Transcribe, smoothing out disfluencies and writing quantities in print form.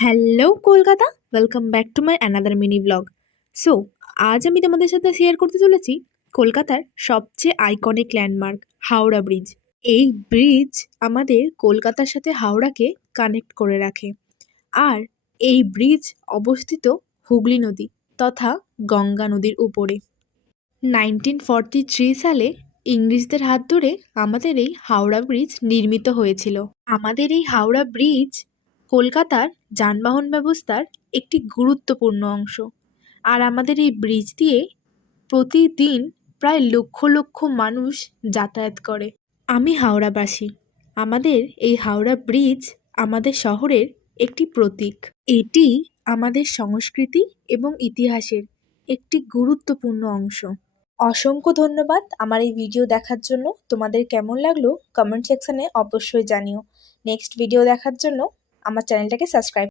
Hello Kolkata, welcome back to my another mini blog. So আজ আমি তোমাদের সাথে শেয়ার করতে চলেছি কলকাতার সবচেয়ে আইকনিক ল্যান্ডমার্ক হাওড়া ব্রিজ। এই ব্রিজ আমাদের কলকাতার সাথে হাওড়াকে কানেক্ট করে রাখে। আর এই ব্রিজ অবস্থিত হুগলি নদী তথা গঙ্গা নদীর উপরে। 1943 সালে ইংরেজদের হাত ধরে আমাদের এই হাওড়া ব্রিজ নির্মিত হয়েছিল। আমাদের এই হাওড়া ব্রিজ কলকাতার যানবাহন ব্যবস্থার একটি গুরুত্বপূর্ণ অংশ। আর আমাদের এই ব্রিজ দিয়ে প্রতিদিন প্রায় লক্ষ লক্ষ মানুষ যাতায়াত করে। আমি হাওড়াবাসী। আমাদের এই হাওড়া ব্রিজ আমাদের শহরের একটি প্রতীক। এটি আমাদের সংস্কৃতি এবং ইতিহাসের একটি গুরুত্বপূর্ণ অংশ। অসংখ্য ধন্যবাদ আমার এই ভিডিও দেখার জন্য। তোমাদের কেমন লাগলো কমেন্ট সেকশনে অবশ্যই জানিও। নেক্সট ভিডিও দেখার জন্য আমার চ্যানেলটাকে সাবস্ক্রাইব